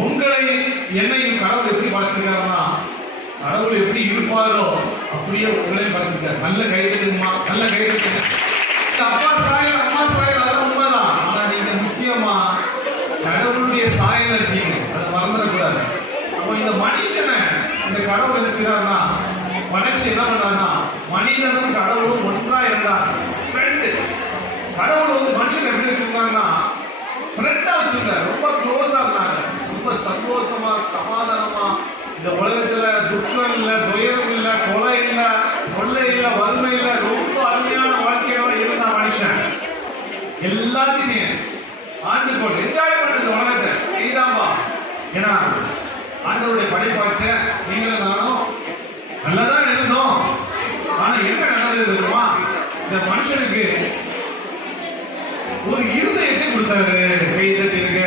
உங்களை என்னையும் கடவுள் எப்படி படைச்சிருக்காருன்னா, கடவுள் எப்படி இருப்பாரோ அப்படியே உங்களையும் படைச்சிருக்காரு. நல்ல கைதுமா, நல்ல கைது. அப்பா சாயல் அம்மா சாயல் அதெல்லாம் உண்மைதான். ஆனா நீங்க முக்கியமா கடவுளுடைய சாயல் இருக்கீங்க, அதை மறந்துடக்கூடாது. அப்போ இந்த மனுஷனை இந்த கடவுள் என்ன செய்யறாருன்னா, படைச்சு என்ன பண்றாருன்னா, மனிதனும் கடவுளும் ஒன்றா இருந்தார். ஃப்ரெண்டு கடவுள் வந்து மனுஷன் எப்படி வச்சிருந்தாங்கன்னா ஃப்ரெண்டா வச்சிருந்தாரு. ரொம்ப க்ளோஸா இருந்தாங்க, ரொம்ப சந்தோஷமா சமாதானமா. இந்த உலகத்துல துக்கம் இல்லை, துயரம் இல்லை, கொலை இல்லை, கொள்ளை இல்லை, வறுமை இல்லை, ரொம்ப அருமையான வாழ்க்கையோட இருந்தா மனுஷன். எல்லாத்தையுமே ஆண்டு போட்டு என்ஜாய் பண்ணது உலகத்தை நீதாம்பா. ஏன்னா ஆண்டவருடைய படைப்பாச்ச நீங்களும் நானும் நல்லதான் இருந்தோம். ஆனா என்ன நடந்தது தெரியுமா? இந்த மனுஷனுக்கு ஒரு இருதயத்தை கொடுத்தாரு. கைதட்டிருக்க